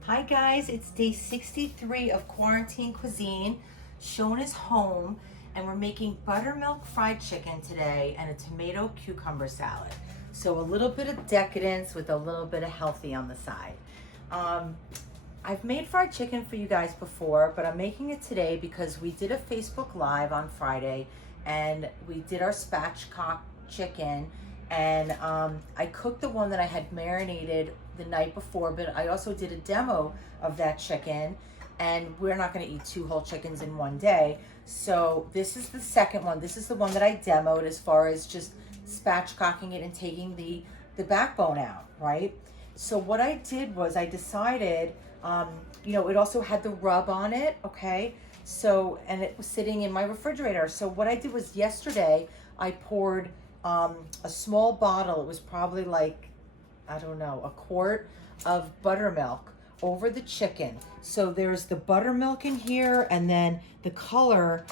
Hi guys, it's day 63 of Quarantine Cuisine. Schoen is home and we're making buttermilk fried chicken today and a tomato cucumber salad. So a little bit of decadence with a little bit of healthy on the side. I've made fried chicken for you guys before, but I'm making it today because we did a Facebook Live on Friday and we did our spatchcock chicken, and I cooked the one that I had marinated the night before, but I also did a demo of that chicken, and we're not going to eat two whole chickens in one day. So this is the second one. This is the one that I demoed as far as just spatchcocking it and taking the backbone out, right? So what I did was I decided, it also had the rub on it, okay? So, and it was sitting in my refrigerator. So what I did was yesterday, I poured a small bottle. It was probably like, I don't know, a quart of buttermilk over the chicken. So there's the buttermilk in here, and then the color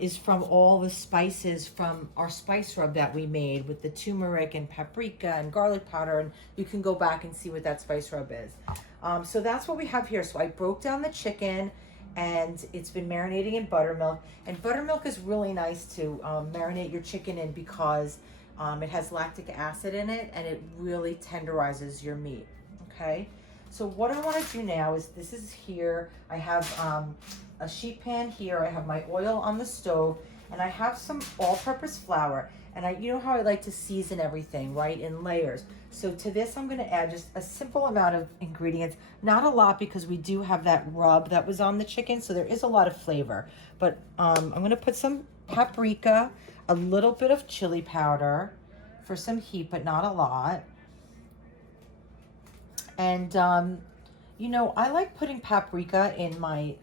is from all the spices from our spice rub that we made with the turmeric and paprika and garlic powder, and you can go back and see what that spice rub is. So that's what we have here. So I broke down the chicken, and it's been marinating in buttermilk. And buttermilk is really nice to marinate your chicken in because it has lactic acid in it, and it really tenderizes your meat, okay? So what I want to do now is, this is here, I have a sheet pan here, I have my oil on the stove, and I have some all-purpose flour. And you know how I like to season everything, right, in layers. So to this, I'm going to add just a simple amount of ingredients. Not a lot, because we do have that rub that was on the chicken, so there is a lot of flavor. But I'm going to put some paprika, a little bit of chili powder for some heat, but not a lot. And, I like putting paprika in my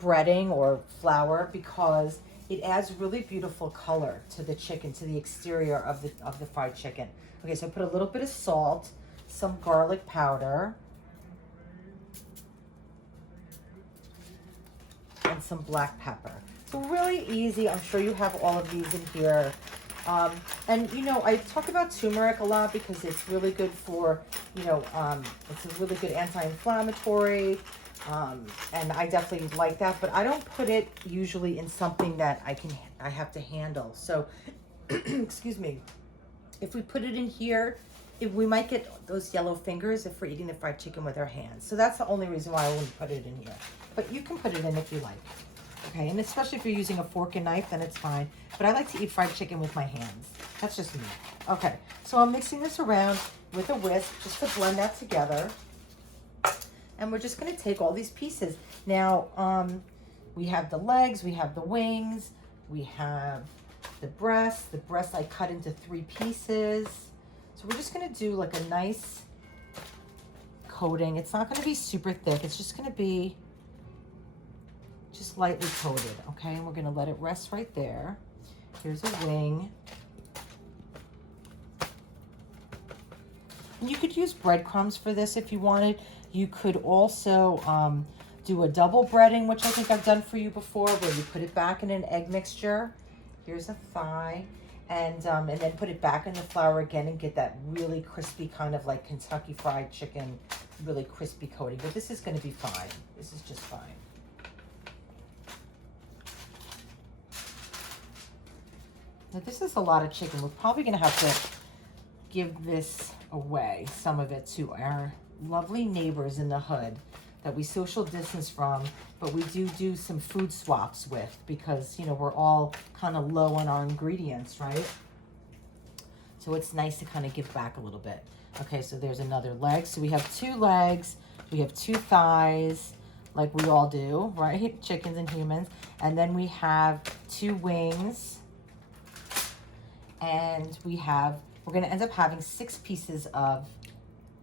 breading or flour because it adds really beautiful color to the chicken, to the exterior of the fried chicken. Okay, so I put a little bit of salt, some garlic powder, and some black pepper. So really easy. I'm sure you have all of these in here. I talk about turmeric a lot because it's really good for, it's a really good anti-inflammatory. And I definitely like that, but I don't put it usually in something that I have to handle. So, excuse me, if we put it in here, we might get those yellow fingers if we're eating the fried chicken with our hands. So that's the only reason why I wouldn't put it in here. But you can put it in if you like. Okay, and especially if you're using a fork and knife, then it's fine. But I like to eat fried chicken with my hands. That's just me. Okay, so I'm mixing this around with a whisk just to blend that together. And we're just going to take all these pieces. Now, we have the legs, we have the wings, we have the breast. The breast I cut into 3 pieces. So we're just going to do like a nice coating. It's not going to be super thick. It's just going to be just lightly coated, okay? And we're going to let it rest right there. Here's a wing. And you could use breadcrumbs for this if you wanted. You could also do a double breading, which I think I've done for you before, where you put it back in an egg mixture. Here's a thigh. And then put it back in the flour again and get that really crispy, kind of like Kentucky Fried Chicken, really crispy coating. But this is going to be fine. This is just fine. Now, this is a lot of chicken. We're probably going to have to give this away, some of it, to our lovely neighbors in the hood that we social distance from, but we do some food swaps with because, we're all kind of low on our ingredients, right? So it's nice to kind of give back a little bit. Okay, so there's another leg. So we have 2 legs, we have 2 thighs, like we all do, right? Chickens and humans. And then we have 2 wings. And we're going to end up having 6 pieces of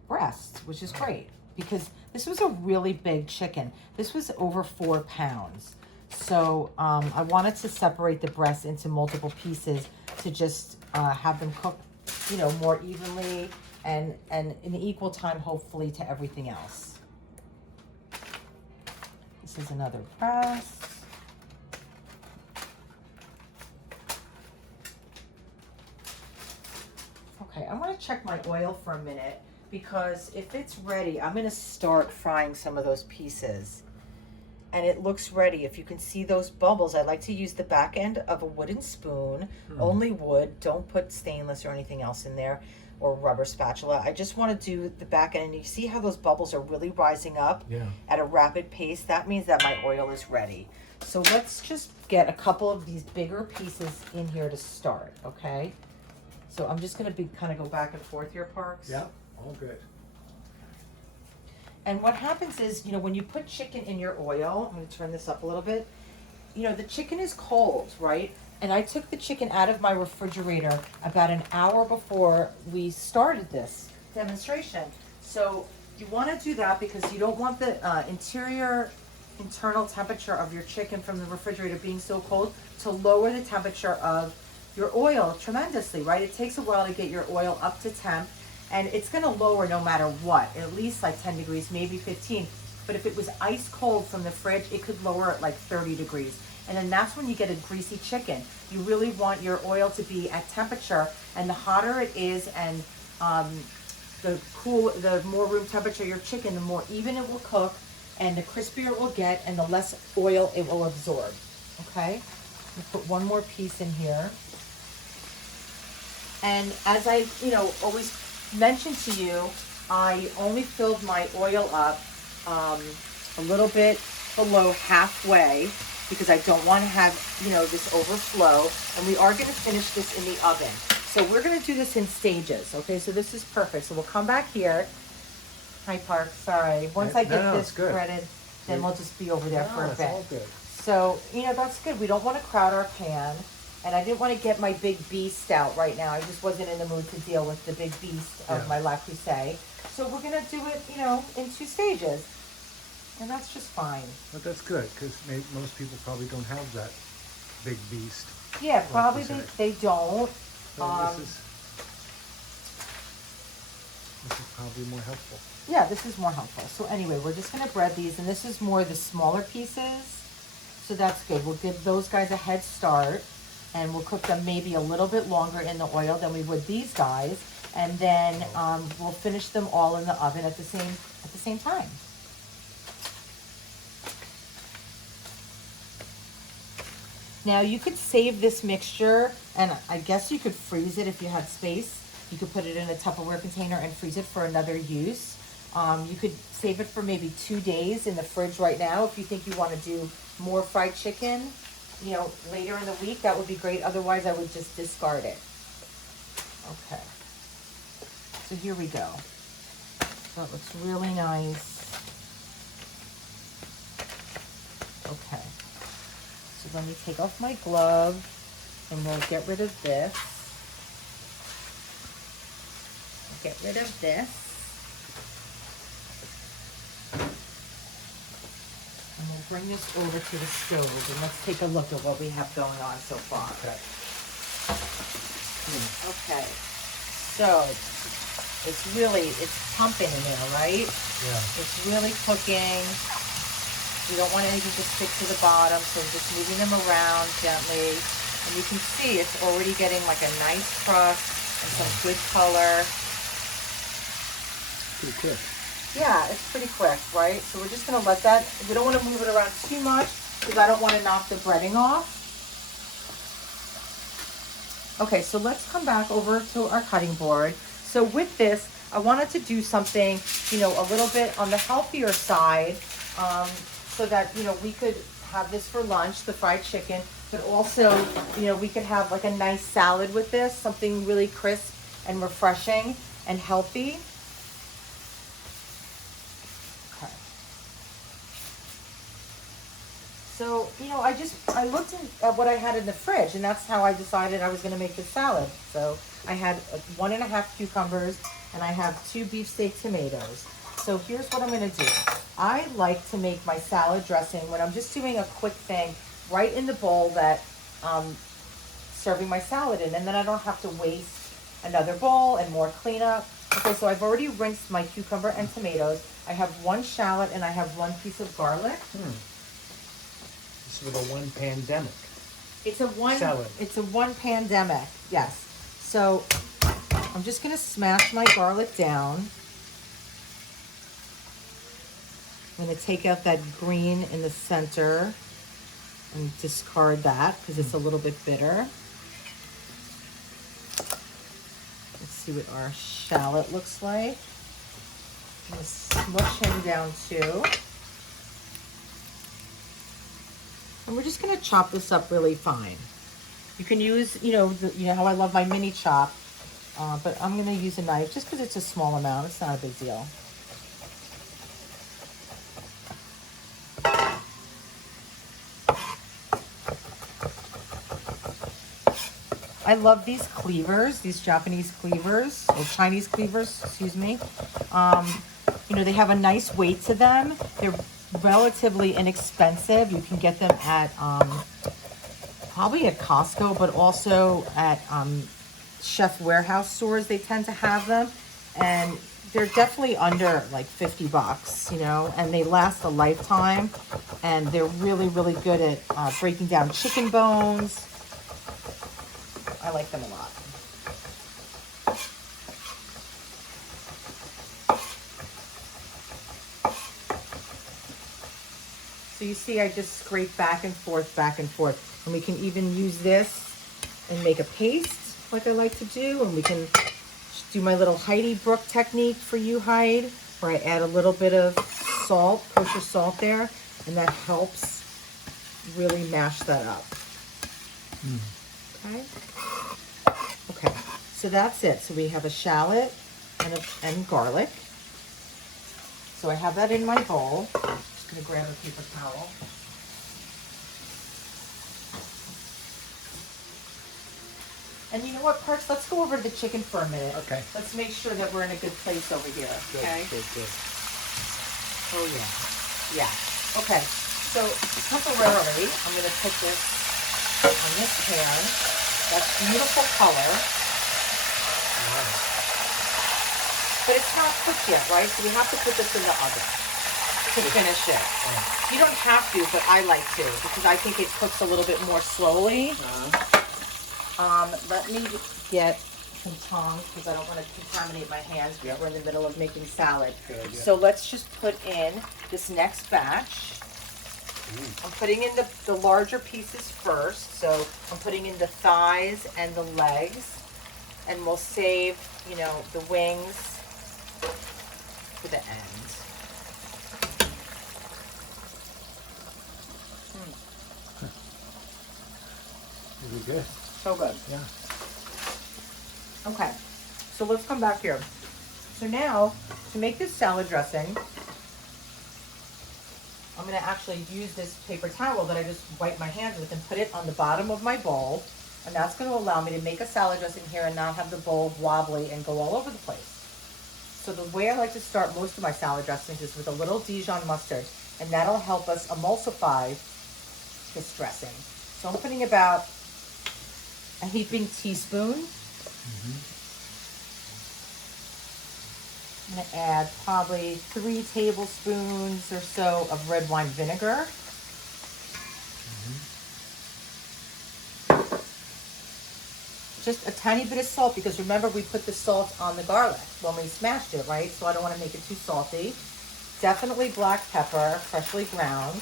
breast, which is great because this was a really big chicken. This was over 4 pounds. So I wanted to separate the breast into multiple pieces to just have them cook, more evenly and in equal time, hopefully, to everything else. This is another breast. Okay, I'm going to check my oil for a minute because if it's ready, I'm gonna start frying some of those pieces. And it looks ready. If you can see those bubbles, I like to use the back end of a wooden spoon, only wood. Don't put stainless or anything else in there, or rubber spatula. I just want to do the back end. And you see how those bubbles are really rising up at a rapid pace? That means that my oil is ready. So let's just get a couple of these bigger pieces in here to start, okay? So I'm just gonna kind of go back and forth here, Parks. Yeah, all good. And what happens is, you know, when you put chicken in your oil, I'm going to turn this up a little bit, you know, the chicken is cold, right? And I took the chicken out of my refrigerator about an hour before we started this demonstration. So you want to do that because you don't want the internal temperature of your chicken from the refrigerator being so cold to lower the temperature of your oil tremendously, right? It takes a while to get your oil up to temp. And it's going to lower no matter what, at least like 10 degrees, maybe 15. But if it was ice cold from the fridge, it could lower it like 30 degrees. And then that's when you get a greasy chicken. You really want your oil to be at temperature, and the hotter it is and the more room temperature your chicken, the more even it will cook and the crispier it will get and the less oil it will absorb. Okay? We'll put one more piece in here. And as I, always mentioned to you, I only filled my oil up a little bit below halfway because I don't want to have, this overflow. And we are going to finish this in the oven. So we're going to do this in stages. Okay, so this is perfect. So we'll come back here. Hi, Park. Sorry. Once I get this breaded, then we'll just be over there for a bit. All good. So, that's good. We don't want to crowd our pan. And I didn't want to get my big beast out right now. I just wasn't in the mood to deal with the big beast of my La Cuisine. So we're going to do it, in 2 stages. And that's just fine. But that's good, because most people probably don't have that big beast. Yeah, probably they don't. So this is probably more helpful. Yeah, this is more helpful. So anyway, we're just going to bread these. And this is more the smaller pieces. So that's good. We'll give those guys a head start. And we'll cook them maybe a little bit longer in the oil than we would these guys, and then we'll finish them all in the oven at the same time. Now you could save this mixture, and I guess you could freeze it if you had space. You could put it in a Tupperware container and freeze it for another use. You could save it for maybe 2 days in the fridge right now if you think you want to do more fried chicken. Later in the week, that would be great. Otherwise, I would just discard it. Okay. So here we go. That looks really nice. Okay. So let me take off my glove and we'll get rid of this. Get rid of this. And we'll bring this over to the stove and let's take a look at what we have going on so far. Okay. Okay. So it's pumping in here, right? Yeah. It's really cooking. You don't want anything to stick to the bottom, so just moving them around gently. And you can see it's already getting like a nice crust and some good color. Pretty quick. Yeah, it's pretty quick, right? So we're just going to let that, we don't want to move it around too much because I don't want to knock the breading off. Okay, so let's come back over to our cutting board. So with this, I wanted to do something, a little bit on the healthier side so that, we could have this for lunch, the fried chicken, but also, we could have like a nice salad with this, something really crisp and refreshing and healthy. So, I looked at what I had in the fridge, and that's how I decided I was going to make this salad. So I had 1.5 cucumbers, and I have 2 beefsteak tomatoes. So here's what I'm going to do. I like to make my salad dressing when I'm just doing a quick thing right in the bowl that I'm serving my salad in, and then I don't have to waste another bowl and more cleanup. Okay, so I've already rinsed my cucumber and tomatoes. I have 1 shallot, and I have 1 piece of garlic. This is a 1 pandemic. It's a one pandemic, yes. So I'm just gonna smash my garlic down. I'm gonna take out that green in the center and discard that because it's a little bit bitter. Let's see what our shallot looks like. I'm gonna smush him down too. And we're just gonna chop this up really fine. You can use, you know how I love my mini chop, but I'm gonna use a knife just because it's a small amount. It's not a big deal. I love these cleavers, these Japanese cleavers, or Chinese cleavers, excuse me. You know, they have a nice weight to them. They're relatively inexpensive. You can get them at probably at Costco, but also at Chef Warehouse stores. They tend to have them, and they're definitely under like 50 bucks, you know, and they last a lifetime, and they're really, really good at breaking down chicken bones. I like them a lot. So you see, I just scrape back and forth, and we can even use this and make a paste like I like to do, and we can do my little Heidi Brook technique for you, Heidi, where I add a little bit of salt, kosher salt there, and that helps really mash that up. Okay. Okay, so that's it. So we have a shallot and garlic. So I have that in my bowl. I'm just gonna grab a paper towel. And you know what, Perks? Let's go over to the chicken for a minute. Okay. Let's make sure that we're in a good place over here. Good, Okay. good. Oh yeah. Yeah. Okay. So temporarily, I'm gonna put this on this pan. That's beautiful color. Wow. But it's not cooked yet, right? So we have to put this in the oven to finish it. You don't have to, but I like to because I think it cooks a little bit more slowly. Let me get some tongs because I don't want to contaminate my hands because we're in the middle of making salad. So let's just put in this next batch. I'm putting in the larger pieces first. So I'm putting in the thighs and the legs, and we'll save, you know, the wings for the end. Really good. So good. Yeah. Okay, so let's come back here. So now, to make this salad dressing, I'm gonna actually use this paper towel that I just wiped my hands with and put it on the bottom of my bowl. And that's gonna allow me to make a salad dressing here and not have the bowl wobbly and go all over the place. So the way I like to start most of my salad dressings is with a little Dijon mustard, and that'll help us emulsify this dressing. So I'm putting about a heaping teaspoon. I'm gonna add probably 3 tablespoons or so of red wine vinegar. Just a tiny bit of salt, because remember we put the salt on the garlic when we smashed it, right? So I don't want to make it too salty. Definitely black pepper, freshly ground.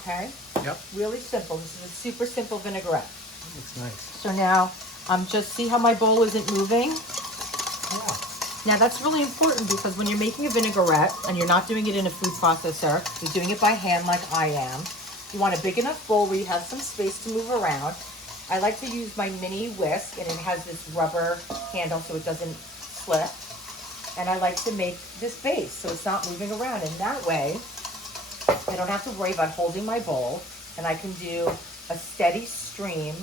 Okay? Yep. Really simple. This is a super simple vinaigrette. Looks nice. So now, just see how my bowl isn't moving? Yeah. Now that's really important because when you're making a vinaigrette and you're not doing it in a food processor, you're doing it by hand like I am, you want a big enough bowl where you have some space to move around. I like to use my mini whisk, and it has this rubber handle so it doesn't slip. And I like to make this base so it's not moving around. And that way, I don't have to worry about holding my bowl, and I can do a steady stream,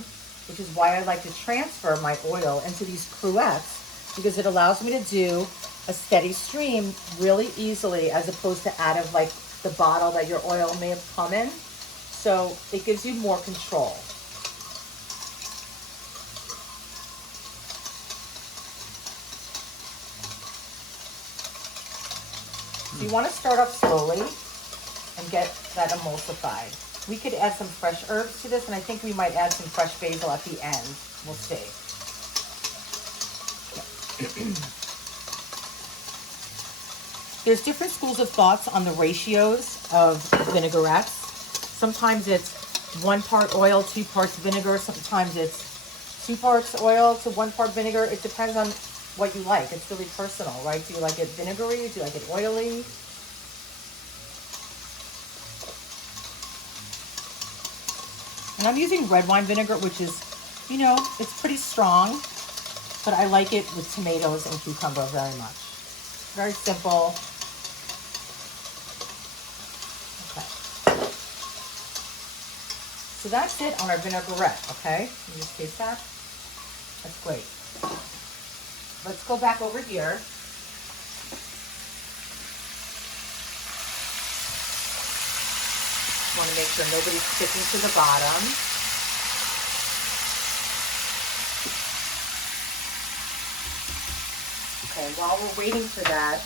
which is why I like to transfer my oil into these cruettes, because it allows me to do a steady stream really easily as opposed to out of like the bottle that your oil may have come in. So it gives you more control. So you want to start off slowly and get that emulsified. We could add some fresh herbs to this, and I think we might add some fresh basil at the end. We'll see. there's different schools of thoughts on the ratios of vinaigrettes. Sometimes it's 1 part oil, 2 parts vinegar. Sometimes it's 2 parts oil to 1 part vinegar. It depends on what you like. It's really personal, right? Do you like it vinegary? Do you like it oily? And I'm using red wine vinegar, which is, you know, it's pretty strong, but I like it with tomatoes and cucumber very much. Very simple. Okay. So that's it on our vinaigrette, okay? You just taste that? That's great. Let's go back over here. Want to make sure nobody's sticking to the bottom. Okay, while we're waiting for that,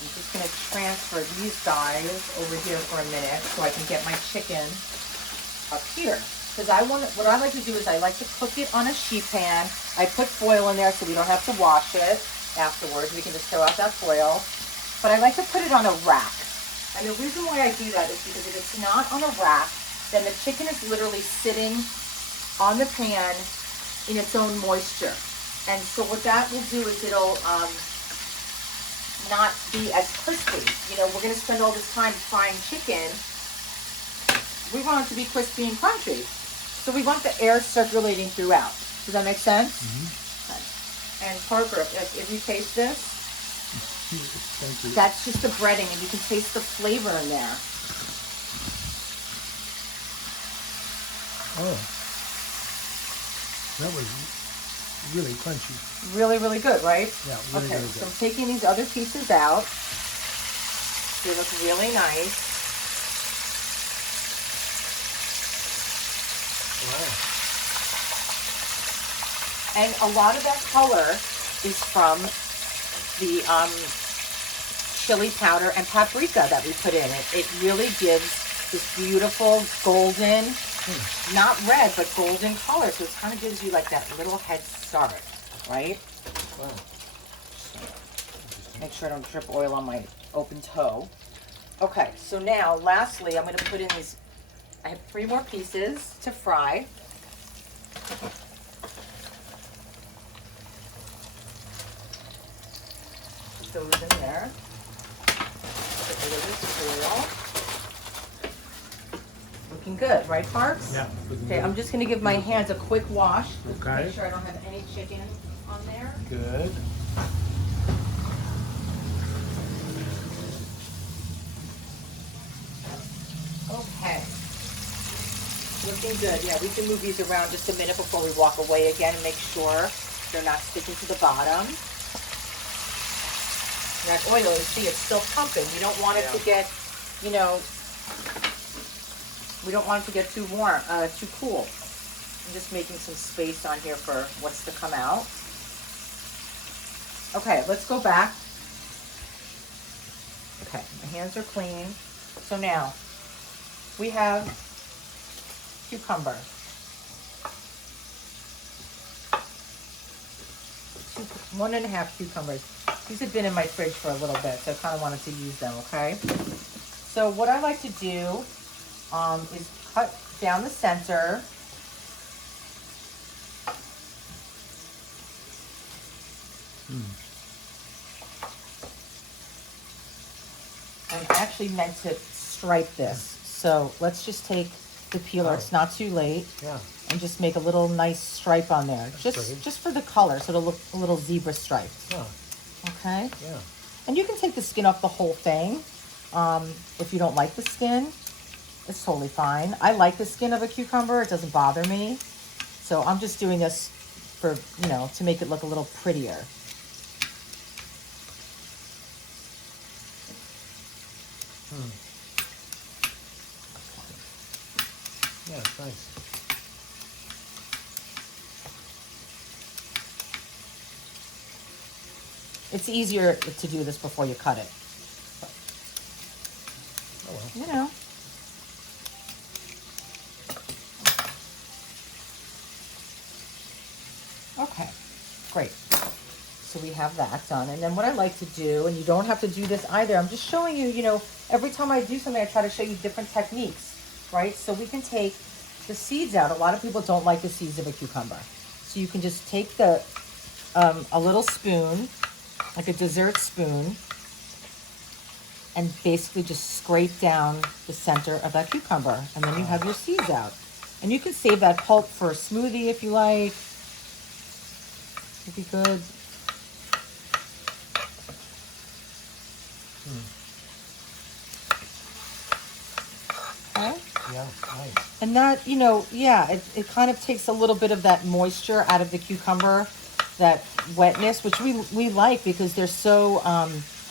I'm just going to transfer these guys over here for a minute so I can get my chicken up here. Because what I like to do is I like to cook it on a sheet pan. I put foil in there so we don't have to wash it afterwards. We can just throw out that foil. But I like to put it on a rack. And the reason why I do that is because if it's not on a rack, then the chicken is literally sitting on the pan in its own moisture. And so what that will do is it'll not be as crispy. You know, we're going to spend all this time frying chicken. We want it to be crispy and crunchy. So we want the air circulating throughout. Does that make sense? Mm-hmm. Okay. And Parker, if you taste this, thank you. That's just the breading, and you can taste the flavor in there. Oh, that was really crunchy. Really, really good, right? Yeah, really, okay, really good. So I'm taking these other pieces out. They look really nice. Wow. And a lot of that color is from the chili powder and paprika that we put in it. It really gives this beautiful golden, not red, but golden color. So it kind of gives you like that little head start, right? Wow. Make sure I don't drip oil on my open toe. Okay, so now lastly, I'm going to put in these, I have 3 more pieces to fry. Put those in there. Put a little foil. Looking good, right, Parks? Yeah. Okay, I'm just going to give my hands a quick wash. Okay. Make sure I don't have any chicken on there. Good. Okay. Looking good. Yeah, we can move these around just a minute before we walk away again and make sure they're not sticking to the bottom. That oil, you see, it's still pumping. We don't want it to get, you know, we don't want it to get too warm, too cool. I'm just making some space on here for what's to come out. Okay, let's go back. Okay, my hands are clean. So now, we have cucumber. 1.5 cucumbers. These have been in my fridge for a little bit, so I kind of wanted to use them, okay? So what I like to do is cut down the center. I'm actually meant to stripe this. So let's just take the peeler, it's not too late, and just make a little nice stripe on there. Just for the color, so it'll look a little zebra striped. Okay? Yeah. And you can take the skin off the whole thing. If you don't like the skin, it's totally fine. I like the skin of a cucumber, it doesn't bother me. So I'm just doing this for, you know, to make it look a little prettier. Yeah, it's nice. It's easier to do this before you cut it. Oh well. You know. Okay, great. So we have that done. And then what I like to do, and you don't have to do this either, I'm just showing you, you know, every time I do something, I try to show you different techniques, right? So we can take the seeds out. A lot of people don't like the seeds of a cucumber. So you can just take the, a little spoon, like a dessert spoon, and basically just scrape down the center of that cucumber. And then you have your seeds out. And you can save that pulp for a smoothie if you like. It'd be good. Okay. Yeah, nice. And that, you know, yeah, it kind of takes a little bit of that moisture out of the cucumber, that wetness, which we like because they're so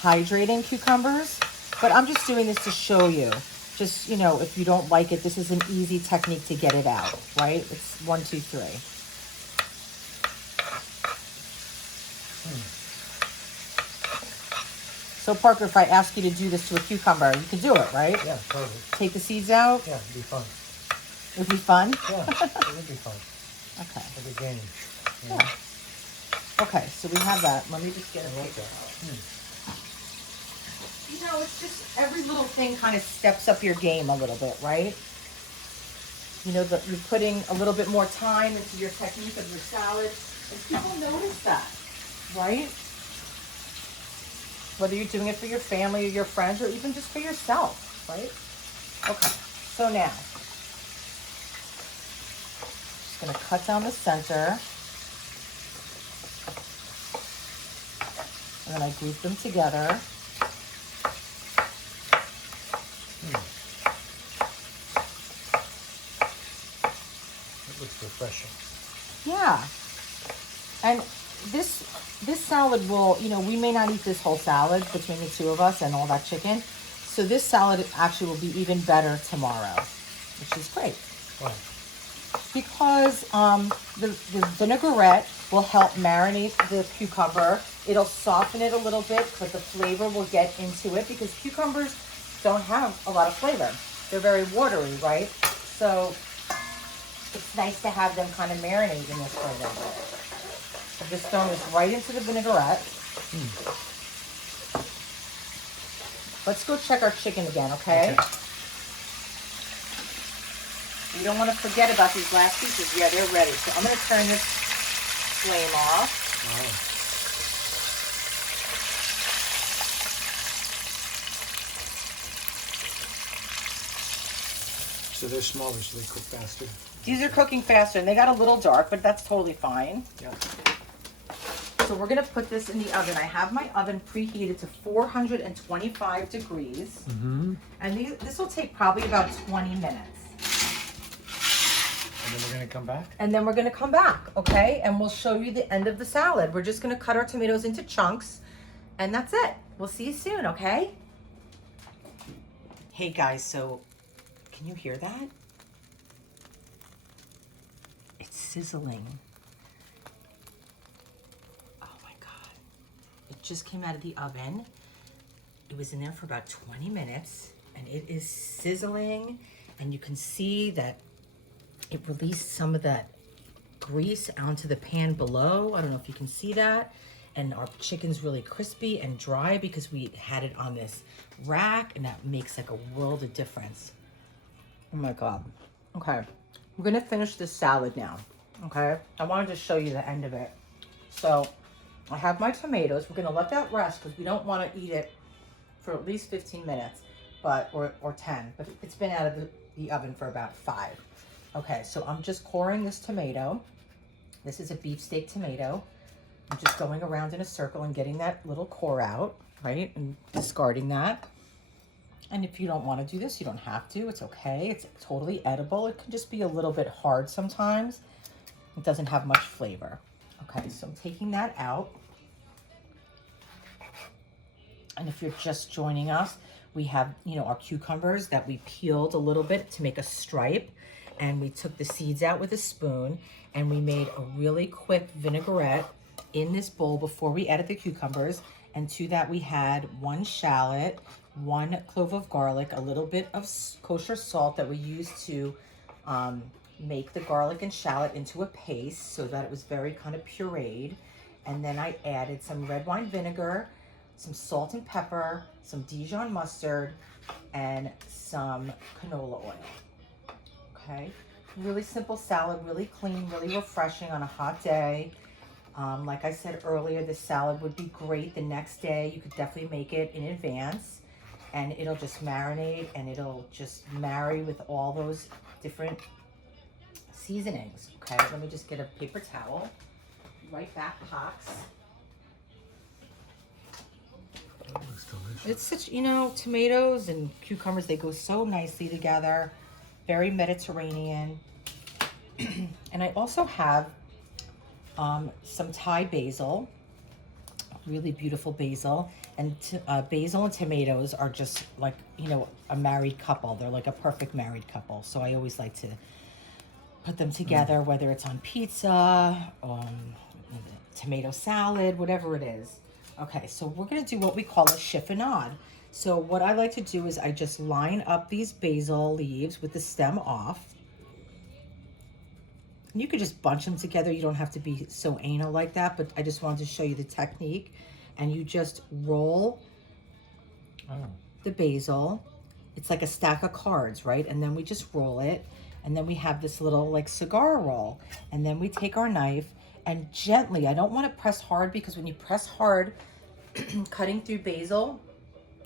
hydrating, cucumbers. But I'm just doing this to show you. Just, you know, if you don't like it, this is an easy technique to get it out, right? It's 1, 2, 3. So Parker, if I ask you to do this to a cucumber, you can do it, right? Yeah, totally. Take the seeds out? Yeah, it'd be fun. It would be fun? Yeah, it would be fun. Okay. Like a game. Yeah. Okay, so we have that. Let me just get a picture. You know, it's just every little thing kind of steps up your game a little bit, right? You know, you're putting a little bit more time into your technique of your salad, and people notice that, right? Whether you're doing it for your family or your friends, or even just for yourself, right? Okay, so now, just gonna cut down the center, and then I group them together. It looks refreshing. Yeah. And this salad will, you know, we may not eat this whole salad between the two of us and all that chicken. So this salad actually will be even better tomorrow, which is great. Why? Because the vinaigrette will help marinate the cucumber. It'll soften it a little bit, but the flavor will get into it because cucumbers don't have a lot of flavor. They're very watery, right? So it's nice to have them kind of marinate in this for a little bit. I've just thrown this right into the vinaigrette. Let's go check our chicken again, okay? You don't want to forget about these last pieces. Yeah, they're ready. So I'm going to turn this flame off. Wow. So they're smaller, so they cook faster. These are cooking faster, and they got a little dark, but that's totally fine. Yeah. So we're going to put this in the oven. I have my oven preheated to 425 degrees. Mm-hmm. And this will take probably about 20 minutes. And then we're going to come back? And then we're going to come back, okay? And we'll show you the end of the salad. We're just going to cut our tomatoes into chunks, and that's it. We'll see you soon, okay? Hey guys, so can you hear that? It's sizzling. Oh my God. It just came out of the oven. It was in there for about 20 minutes, and it is sizzling, and you can see that it released some of that grease onto the pan below. I don't know if you can see that. And our chicken's really crispy and dry because we had it on this rack, and that makes like a world of difference. Oh my God. Okay, we're gonna finish this salad now, okay? I wanted to show you the end of it. So I have my tomatoes. We're gonna let that rest because we don't wanna eat it for at least 15 minutes, or 10, but it's been out of the oven for about 5. Okay, so I'm just coring this tomato. This is a beefsteak tomato. I'm just going around in a circle and getting that little core out, right? And discarding that. And if you don't want to do this, you don't have to. It's okay. It's totally edible. It can just be a little bit hard sometimes. It doesn't have much flavor. Okay, so I'm taking that out. And if you're just joining us, we have, you know, our cucumbers that we peeled a little bit to make a stripe. And we took the seeds out with a spoon, and we made a really quick vinaigrette in this bowl before we added the cucumbers. And to that we had 1 shallot, 1 clove of garlic, a little bit of kosher salt that we used to make the garlic and shallot into a paste so that it was very kind of pureed. And then I added some red wine vinegar, some salt and pepper, some Dijon mustard, and some canola oil. Okay, really simple salad, really clean, really refreshing on a hot day. Like I said earlier, this salad would be great the next day. You could definitely make it in advance, and it'll just marinate and it'll just marry with all those different seasonings. Okay, let me just get a paper towel. Right back box. That looks delicious. It's such, you know, tomatoes and cucumbers, they go so nicely together. Very Mediterranean. And I also have some Thai basil, really beautiful basil. And basil and tomatoes are just like, you know, a married couple. They're like a perfect married couple. So I always like to put them together, whether it's on pizza, tomato salad, whatever it is. Okay, so we're gonna do what we call a chiffonade. So what I like to do is I just line up these basil leaves with the stem off. And you could just bunch them together. You don't have to be so anal like that, but I just wanted to show you the technique. And you just roll the basil. It's like a stack of cards, right? And then we just roll it. And then we have this little like cigar roll. And then we take our knife and gently, I don't want to press hard, because when you press hard, cutting through basil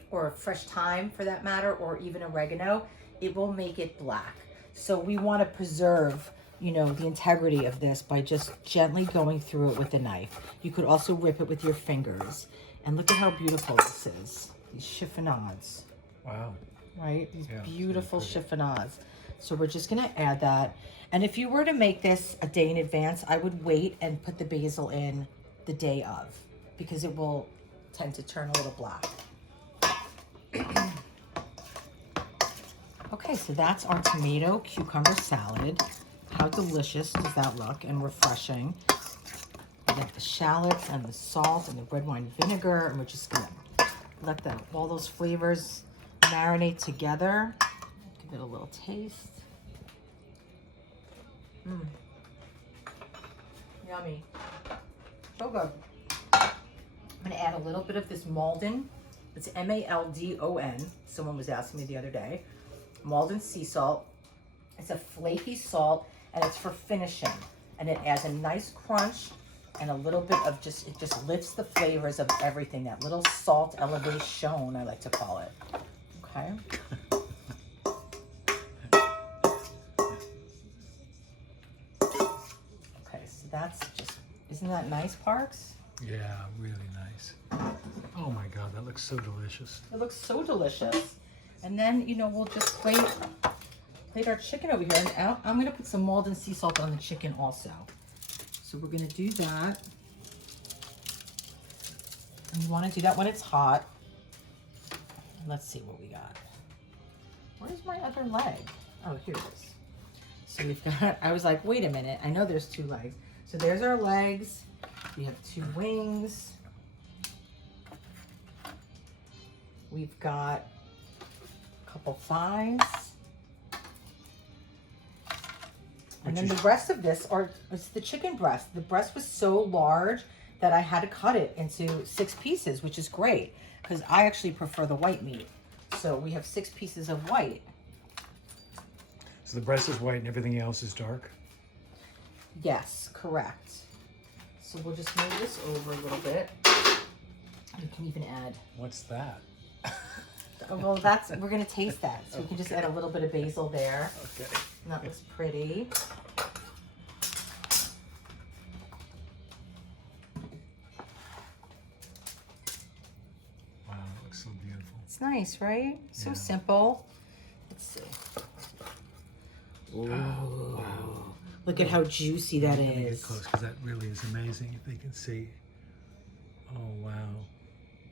or fresh thyme for that matter, or even oregano, it will make it black. So we want to preserve, you know, the integrity of this by just gently going through it with a knife. You could also rip it with your fingers. And look at how beautiful this is. These chiffonades. Wow. Right? These Yeah, beautiful pretty. chiffonades. So we're just going to add that. And if you were to make this a day in advance, I would wait and put the basil in the day of, because it will tend to turn a little black. Okay, so that's our tomato cucumber salad. How delicious does that look, and refreshing. We got the shallots and the salt and the red wine vinegar, and we're just gonna let all those flavors marinate together. Give it a little taste. Yummy. So good. I'm gonna add a little bit of this Maldon. It's Maldon. Someone was asking me the other day. Maldon sea salt. It's a flaky salt, and it's for finishing. And it adds a nice crunch and a little bit of it just lifts the flavors of everything. That little salt elevation, I like to call it. Okay. That's just, isn't that nice, Parks? Yeah, really nice. Oh my God, that looks so delicious. It looks so delicious. And then, you know, we'll just plate our chicken over here. And I'm going to put some Maldon sea salt on the chicken also. So we're going to do that. And you want to do that when it's hot. Let's see what we got. Where's my other leg? Oh, here it is. So we've got, I was like, wait a minute. I know there's 2 legs. So there's our legs. We have 2 wings. We've got a couple thighs. And then the rest of this is the chicken breast. The breast was so large that I had to cut it into 6 pieces, which is great because I actually prefer the white meat. So we have 6 pieces of white. So the breast is white and everything else is dark? Yes, correct. So we'll just move this over a little bit. You can even add. What's that? Oh, well, we're gonna taste that. So we can just add a little bit of basil there. Okay. And that looks pretty. Wow, it looks so beautiful. It's nice, right? So Yeah. simple. Let's see. Ooh. Oh, wow. Look at how juicy that Let me get is. close because that really is amazing if they can see. Oh, wow.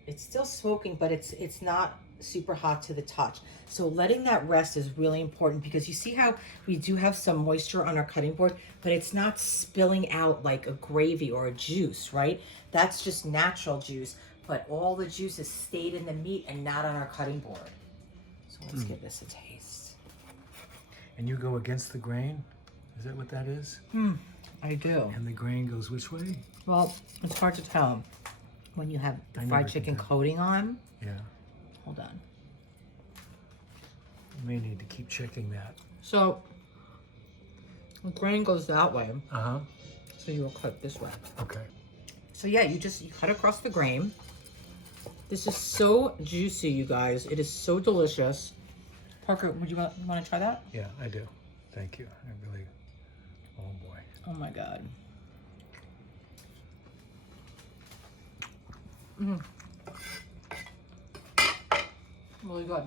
It's still smoking, but it's not super hot to the touch. So letting that rest is really important because you see how we do have some moisture on our cutting board, but it's not spilling out like a gravy or a juice, right? That's just natural juice, but all the juice has stayed in the meat and not on our cutting board. So let's give this a taste. And you go against the grain? Is that what that is? I do. And the grain goes which way? Well, it's hard to tell when you have the I fried never can chicken tell. coating on. Yeah. Hold on. You may need to keep checking that. So, the grain goes that way. Uh-huh. So you will cut this way. Okay. So yeah, you cut across the grain. This is so juicy, you guys. It is so delicious. Parker, would you want to try that? Yeah, I do. Thank you. I really, oh boy. Oh my God. Mm. Really good.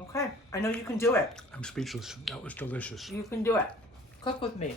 Okay, I know you can do it. I'm speechless. That was delicious. You can do it. Cook with me.